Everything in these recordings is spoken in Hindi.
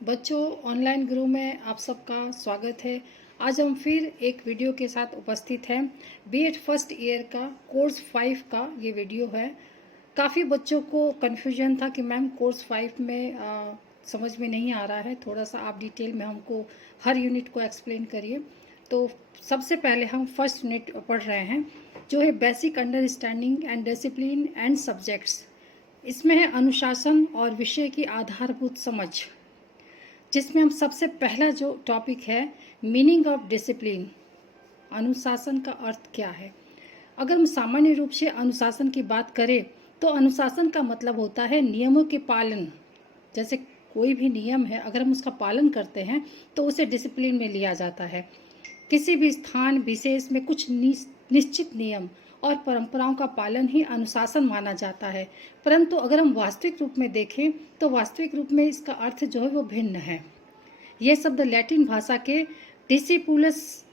बच्चों, ऑनलाइन गुरु में आप सबका स्वागत है। आज हम फिर एक वीडियो के साथ उपस्थित हैं। बीएड फर्स्ट ईयर का कोर्स 5 का ये वीडियो है। काफ़ी बच्चों को कन्फ्यूजन था कि मैम कोर्स 5 में समझ में नहीं आ रहा है, थोड़ा सा आप डिटेल में हमको हर यूनिट को एक्सप्लेन करिए। तो सबसे पहले हम फर्स्ट यूनिट पढ़ रहे हैं, जो है basic understanding and discipline and subjects. इसमें है अनुशासन और विषय की आधारभूत समझ, जिसमें हम सबसे पहला जो टॉपिक है मीनिंग ऑफ डिसिप्लिन, अनुशासन का अर्थ क्या है। अगर हम सामान्य रूप से अनुशासन की बात करें तो अनुशासन का मतलब होता है नियमों के पालन। जैसे कोई भी नियम है, अगर हम उसका पालन करते हैं तो उसे डिसिप्लिन में लिया जाता है। किसी भी स्थान विशेष में कुछ निश्चित नियम और परंपराओं का पालन ही अनुशासन माना जाता है। परंतु अगर हम वास्तविक रूप में देखें तो वास्तविक रूप में इसका अर्थ जो है वो भिन्न है। यह शब्द लैटिन भाषा के डिसिपुलस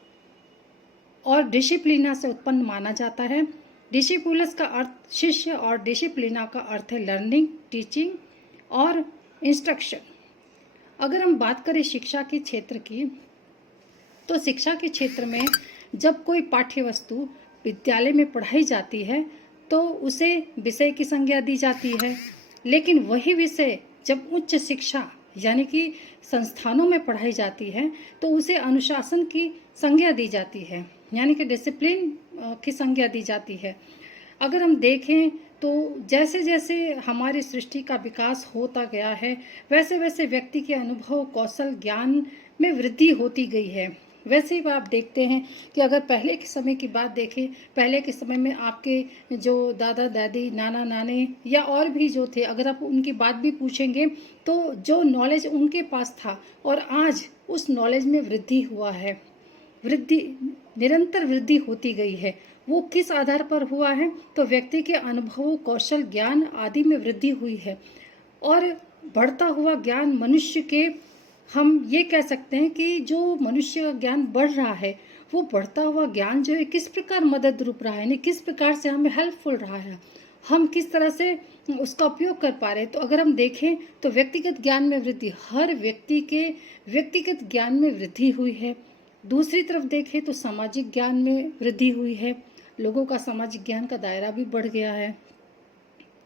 और डिसिप्लिना से उत्पन्न माना जाता है। डिसिपुलस का अर्थ शिष्य और डिसिप्लिना का अर्थ है लर्निंग, टीचिंग और इंस्ट्रक्शन। अगर हम बात करें शिक्षा के क्षेत्र की, तो शिक्षा के क्षेत्र में जब कोई पाठ्य वस्तु विद्यालय में पढ़ाई जाती है तो उसे विषय की संज्ञा दी जाती है। लेकिन वही विषय जब उच्च शिक्षा यानी कि संस्थानों में पढ़ाई जाती है तो उसे अनुशासन की संज्ञा दी जाती है, यानी कि डिसिप्लिन की संज्ञा दी जाती है। अगर हम देखें तो जैसे जैसे हमारी सृष्टि का विकास होता गया है, वैसे वैसे व्यक्ति के अनुभव, कौशल, ज्ञान में वृद्धि होती गई है। वैसे ही आप देखते हैं कि अगर पहले के समय की बात देखें, पहले के समय में आपके जो दादा दादी, नाना नानी या और भी जो थे, अगर आप उनकी बात भी पूछेंगे तो जो नॉलेज उनके पास था और आज उस नॉलेज में वृद्धि हुआ है, वृद्धि निरंतर वृद्धि होती गई है। वो किस आधार पर हुआ है? तो व्यक्ति के अनुभवों, कौशल, ज्ञान आदि में वृद्धि हुई है। और बढ़ता हुआ ज्ञान मनुष्य के, हम ये कह सकते हैं कि जो मनुष्य का ज्ञान बढ़ रहा है, वो बढ़ता हुआ ज्ञान जो है किस प्रकार मदद रूप रहा है, यानी किस प्रकार से हमें हेल्पफुल रहा है, हम किस तरह से उसका उपयोग कर पा रहे हैं। तो अगर हम देखें तो व्यक्तिगत ज्ञान में वृद्धि, हर व्यक्ति के व्यक्तिगत ज्ञान में वृद्धि हुई है। दूसरी तरफ देखें तो सामाजिक ज्ञान में वृद्धि हुई है, लोगों का सामाजिक ज्ञान का दायरा भी बढ़ गया है।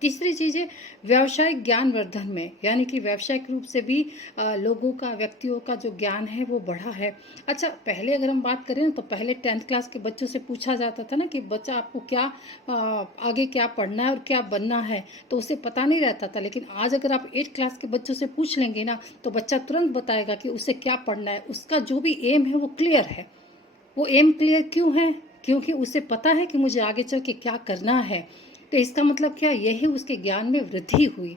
तीसरी चीज़ है व्यावसायिक ज्ञान वर्धन में, यानी कि व्यावसायिक रूप से भी लोगों का, व्यक्तियों का जो ज्ञान है वो बढ़ा है। अच्छा, पहले अगर हम बात करें ना तो पहले 10th क्लास के बच्चों से पूछा जाता था ना कि बच्चा आपको क्या आगे क्या पढ़ना है और क्या बनना है, तो उसे पता नहीं रहता था। लेकिन आज अगर आप 8th क्लास के बच्चों से पूछ लेंगे ना तो बच्चा तुरंत बताएगा कि उसे क्या पढ़ना है, उसका जो भी एम है वो क्लियर है। वो एम क्लियर क्यों है? क्योंकि उसे पता है कि मुझे आगे चल के क्या करना है। तो इसका मतलब क्या? यही उसके ज्ञान में वृद्धि हुई।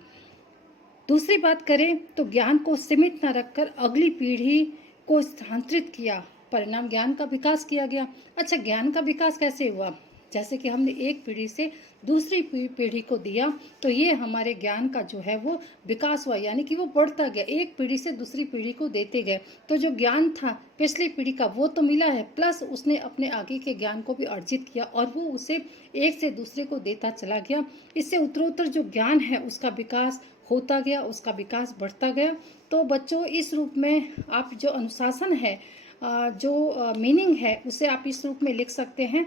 दूसरी बात करें तो ज्ञान को सीमित न रखकर अगली पीढ़ी को स्थानांतरित किया, परिणाम ज्ञान का विकास किया गया। अच्छा, ज्ञान का विकास कैसे हुआ? जैसे कि हमने एक पीढ़ी से दूसरी पीढ़ी को दिया तो ये हमारे ज्ञान का जो है वो विकास हुआ, यानी कि वो बढ़ता गया, एक पीढ़ी से दूसरी पीढ़ी को देते गए। तो जो ज्ञान था पिछली पीढ़ी का वो तो मिला है, प्लस उसने अपने आगे के ज्ञान को भी अर्जित किया और वो उसे एक से दूसरे को देता चला गया। इससे उत्तरोत्तर जो ज्ञान है उसका विकास होता गया, उसका विकास बढ़ता गया। तो बच्चों, इस रूप में आप जो अनुशासन है, जो मीनिंग है, उसे आप इस रूप में लिख सकते हैं।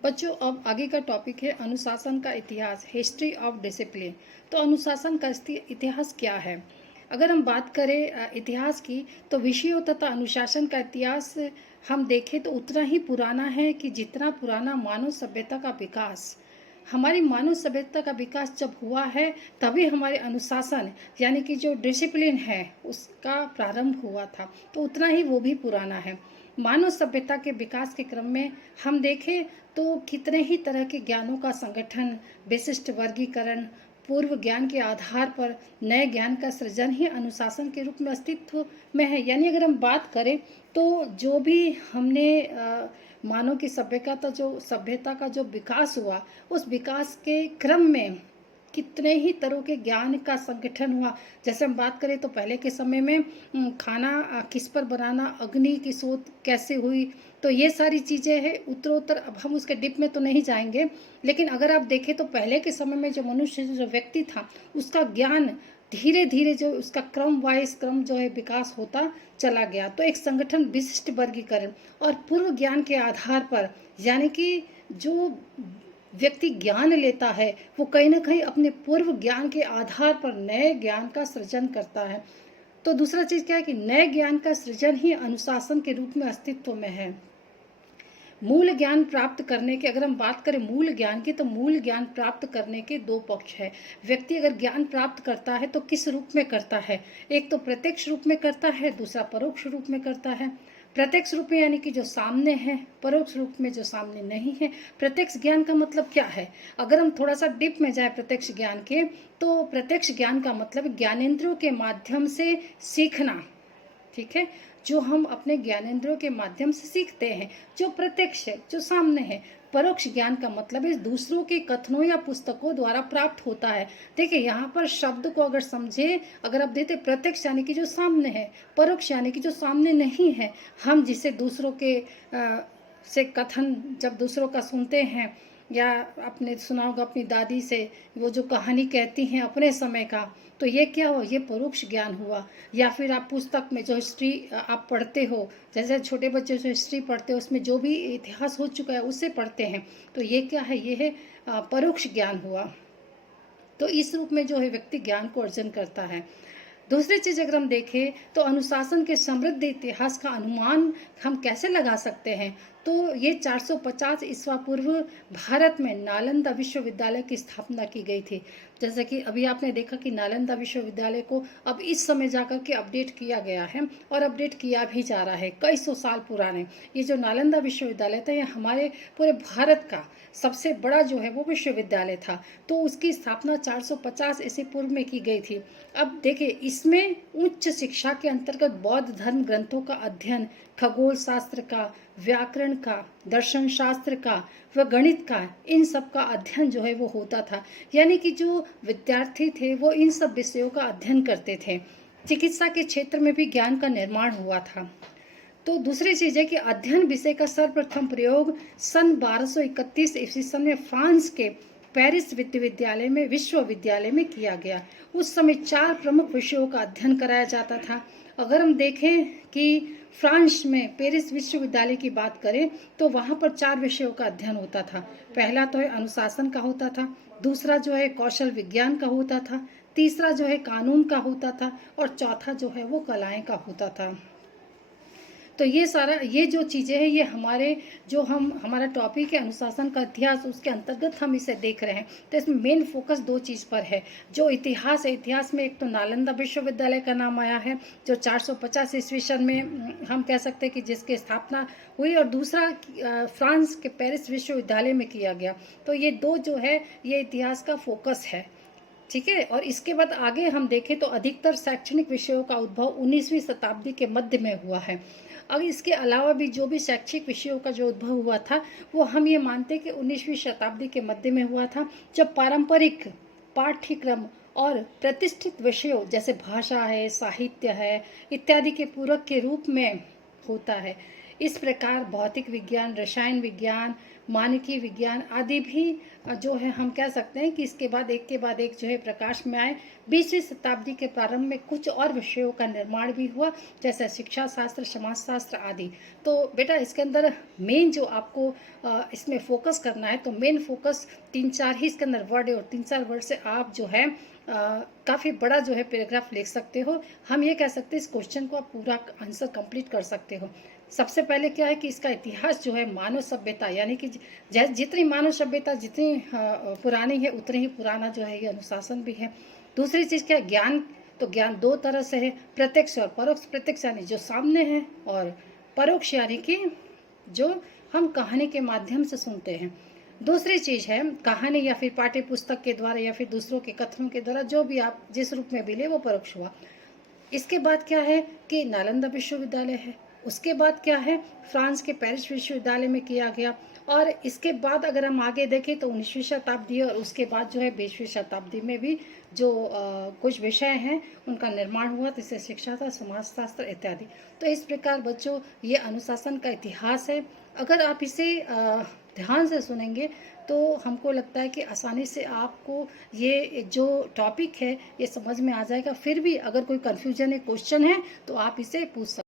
बच्चों, अब आगे का टॉपिक है अनुशासन का इतिहास, हिस्ट्री ऑफ डिसिप्लिन। तो अनुशासन का इतिहास क्या है? अगर हम बात करें इतिहास की, तो विषयों तथा अनुशासन का इतिहास हम देखें तो उतना ही पुराना है कि जितना पुराना मानव सभ्यता का विकास। हमारी मानव सभ्यता का विकास जब हुआ है तभी हमारे अनुशासन यानी कि जो डिसिप्लिन है उसका प्रारंभ हुआ था, तो उतना ही वो भी पुराना है। मानव सभ्यता के विकास के क्रम में हम देखें तो कितने ही तरह के ज्ञानों का संगठन, विशिष्ट वर्गीकरण, पूर्व ज्ञान के आधार पर नए ज्ञान का सृजन ही अनुशासन के रूप में अस्तित्व में है। यानी अगर हम बात करें तो जो भी हमने मानव की सभ्यता का जो विकास हुआ, उस विकास के क्रम में कितने ही तरह के ज्ञान का संगठन हुआ। जैसे हम बात करें तो पहले के समय में खाना किस पर बनाना, अग्नि की शोध कैसे हुई, तो ये सारी चीज़ें हैं उत्तरोत्तर। अब हम उसके डिप में तो नहीं जाएंगे, लेकिन अगर आप देखें तो पहले के समय में जो मनुष्य, जो व्यक्ति था, उसका ज्ञान धीरे धीरे जो उसका क्रम वाइज क्रम जो है विकास होता चला गया। तो एक संगठन विशिष्ट वर्गीकरण और पूर्व ज्ञान के आधार पर, यानी कि जो व्यक्ति ज्ञान लेता है वो कहीं ना कहीं अपने पूर्व ज्ञान के आधार पर नए ज्ञान का सृजन करता है। तो दूसरा चीज़ क्या है कि नए ज्ञान का सृजन ही अनुशासन के रूप में अस्तित्व में है। मूल ज्ञान प्राप्त करने के, अगर हम बात करें मूल ज्ञान की, तो मूल ज्ञान प्राप्त करने के दो पक्ष है। व्यक्ति अगर ज्ञान प्राप्त करता है तो किस रूप में करता है? एक तो प्रत्यक्ष रूप में करता है, दूसरा परोक्ष रूप में करता है। प्रत्यक्ष रूप में यानी कि जो सामने है, परोक्ष रूप में जो सामने नहीं है। प्रत्यक्ष ज्ञान का मतलब क्या है? अगर हम थोड़ा सा डीप में जाए प्रत्यक्ष ज्ञान के, तो प्रत्यक्ष ज्ञान का मतलब ज्ञानेंद्रियों के माध्यम से सीखना, ठीक है, जो हम अपने ज्ञानेंद्रियों के माध्यम से सीखते हैं, जो प्रत्यक्ष है, जो सामने है। परोक्ष ज्ञान का मतलब इस दूसरों के कथनों या पुस्तकों द्वारा प्राप्त होता है। देखिए यहाँ पर शब्द को अगर समझे, अगर आप देते प्रत्यक्ष यानी कि जो सामने है, परोक्ष यानी कि जो सामने नहीं है। हम जिसे दूसरों के से कथन जब दूसरों का सुनते हैं, या आपने सुना होगा अपनी दादी से वो जो कहानी कहती हैं अपने समय का, तो ये क्या हुआ? ये परोक्ष ज्ञान हुआ। या फिर आप पुस्तक में जो हिस्ट्री आप पढ़ते हो, जैसे छोटे बच्चे जो हिस्ट्री पढ़ते हो उसमें जो भी इतिहास हो चुका है उससे पढ़ते हैं, तो ये क्या है? ये है परोक्ष ज्ञान हुआ। तो इस रूप में जो है व्यक्ति ज्ञान को अर्जन करता है। दूसरी चीज़ अगर हम देखें तो अनुशासन के समृद्ध इतिहास का अनुमान हम कैसे लगा सकते हैं? तो ये 450 ईस्वा पूर्व भारत में नालंदा विश्वविद्यालय की स्थापना की गई थी। जैसे कि अभी आपने देखा कि नालंदा विश्वविद्यालय को अब इस समय जाकर के अपडेट किया गया है, और अपडेट किया भी जा रहा है, कई सौ साल पुराने। ये जो नालंदा विश्वविद्यालय था, ये हमारे पूरे भारत का सबसे बड़ा जो है वो विश्वविद्यालय था। तो उसकी स्थापना 450 ईस्वी पूर्व में की गई थी। अब देखिए इसमें उच्च शिक्षा के अंतर्गत बौद्ध धर्म ग्रंथों का अध्ययन, खगोल शास्त्र का, व्याकरण का, दर्शन शास्त्र का व गणित का, इन सब का अध्ययन जो है वो होता था। यानी कि जो विद्यार्थी थे वो इन सब विषयों का अध्ययन करते थे। चिकित्सा के क्षेत्र में भी ज्ञान का निर्माण हुआ था। तो दूसरी चीज़ है कि अध्ययन विषय का सर्वप्रथम प्रयोग सन 1231 ईस्वी सन में फ्रांस के पेरिस विश्वविद्यालय में किया गया। उस समय 4 प्रमुख विषयों का अध्ययन कराया जाता था। अगर हम देखें कि फ्रांस में पेरिस विश्वविद्यालय की बात करें तो वहाँ पर 4 विषयों का अध्ययन होता था। पहला तो है अनुशासन का होता था, दूसरा जो है कौशल विज्ञान का होता था, तीसरा जो है कानून का होता था, और चौथा जो है वो कलाएं का होता था। तो ये सारा, ये जो चीज़ें हैं, ये हमारे जो हम हमारा टॉपिक है अनुशासन का इतिहास, उसके अंतर्गत हम इसे देख रहे हैं। तो इसमें मेन फोकस 2 चीज़ पर है। जो इतिहास है, इतिहास में एक तो नालंदा विश्वविद्यालय का नाम आया है, जो 450 ईस्वी सन में हम कह सकते हैं कि जिसकी स्थापना हुई, और दूसरा फ्रांस के पेरिस विश्वविद्यालय में किया गया। तो ये 2 जो है ये इतिहास का फोकस है, ठीक है। और इसके बाद आगे हम देखें तो अधिकतर शैक्षणिक विषयों का उद्भव 19वीं शताब्दी के मध्य में हुआ है। अब इसके अलावा भी जो भी शैक्षिक विषयों का जो उद्भव हुआ था वो हम ये मानते हैं कि 19वीं शताब्दी के मध्य में हुआ था, जब पारंपरिक पाठ्यक्रम और प्रतिष्ठित विषयों जैसे भाषा है, साहित्य है इत्यादि के पूरक के रूप में होता है। इस प्रकार भौतिक विज्ञान, रसायन विज्ञान, मानकी विज्ञान आदि भी जो है हम कह सकते हैं कि इसके बाद एक के बाद एक जो है प्रकाश में आए। 20वीं शताब्दी के प्रारंभ में कुछ और विषयों का निर्माण भी हुआ, जैसे शिक्षा शास्त्र, समाज शास्त्र आदि। तो बेटा इसके अंदर मेन जो आपको इसमें फोकस करना है, तो मेन फोकस 3-4 ही इसके अंदर वर्ड है, और 3-4 वर्ड से आप जो है काफ़ी बड़ा जो है पैराग्राफ लिख सकते हो। हम ये कह सकते हैं इस क्वेश्चन को आप पूरा आंसर कंप्लीट कर सकते हो। सबसे पहले क्या है कि इसका इतिहास जो है मानव सभ्यता, यानी कि जितनी मानव सभ्यता जितनी पुरानी है उतनी ही पुराना जो है ये अनुशासन भी है। दूसरी चीज़ क्या है? ज्ञान। तो ज्ञान 2 तरह से है, प्रत्यक्ष और परोक्ष। प्रत्यक्ष यानी जो सामने है, और परोक्ष यानी कि जो हम कहानी के माध्यम से सुनते हैं। दूसरी चीज़ है कहानी या फिर पाठ्य पुस्तक के द्वारा या फिर दूसरों के कथनों के द्वारा, जो भी आप जिस रूप में भी ले वो परोक्ष हुआ। इसके बाद क्या है कि नालंदा विश्वविद्यालय है। उसके बाद क्या है, फ्रांस के पेरिस विश्वविद्यालय में किया गया। और इसके बाद अगर हम आगे देखें तो 19वीं शताब्दी, और उसके बाद जो है 20वीं शताब्दी में भी जो कुछ विषय हैं उनका निर्माण हुआ, जैसे शिक्षा था, समाजशास्त्र इत्यादि। तो इस प्रकार बच्चों ये अनुशासन का इतिहास है। अगर आप इसे ध्यान से सुनेंगे तो हमको लगता है कि आसानी से आपको ये जो टॉपिक है ये समझ में आ जाएगा। फिर भी अगर कोई कन्फ्यूजन है, क्वेश्चन है तो आप इसे पूछ सकते हैं।